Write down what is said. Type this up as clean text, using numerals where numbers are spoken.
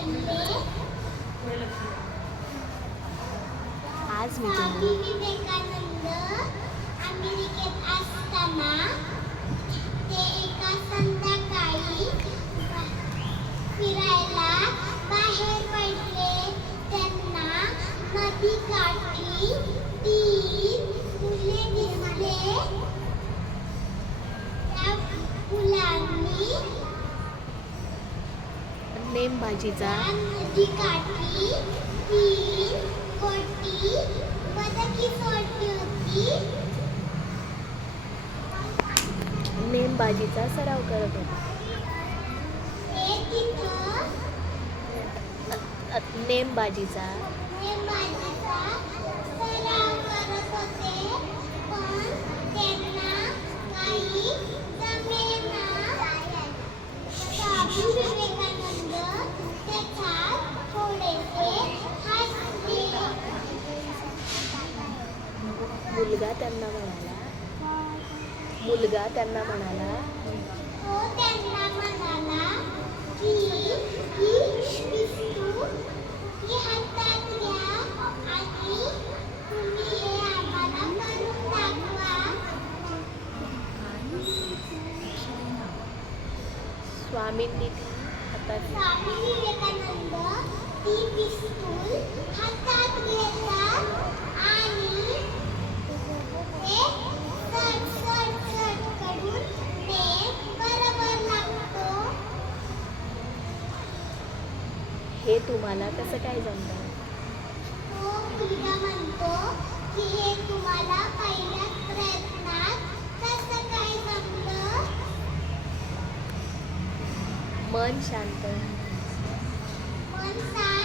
आज मी स्वामी विवेकानंद अमेरिकेत असताना ते एका संध्याकाळी फिरायला बाहेर पडले. त्यांना नदीकाठी 3 मुले दिसले. त्या मुलांनी नेमबाजीचा नदीकाठी 3 मोठी बदके सोडली होती. नेमबाजीचा सराव करत होता. ते तिथं नेमबाजीचा नेमबाजीचा सराव करत होते, पण त्यांना काही जमेना. स्वामी विवेकानंद त्याच्यात थोडेसे हसले. मुलगा त्यांना म्हणाला तो त्यांना म्हणाला की ही पिस्तूल ही हातात घ्या आणि तुम्ही हे आम्हाला करून दाखवा. स्वामींनी ती हातात स्वामी विवेकानंद ती पिस्तूल हातात घेतात आणि ते सट करून नेम बरोबर लागतो. हे तुम्हाला कसं काय जमलं? तो मुलगा म्हणतो की हे तुम्हाला पहिल्याच प्रयत्नात कसं काय जमलं? मन शांत मन शांत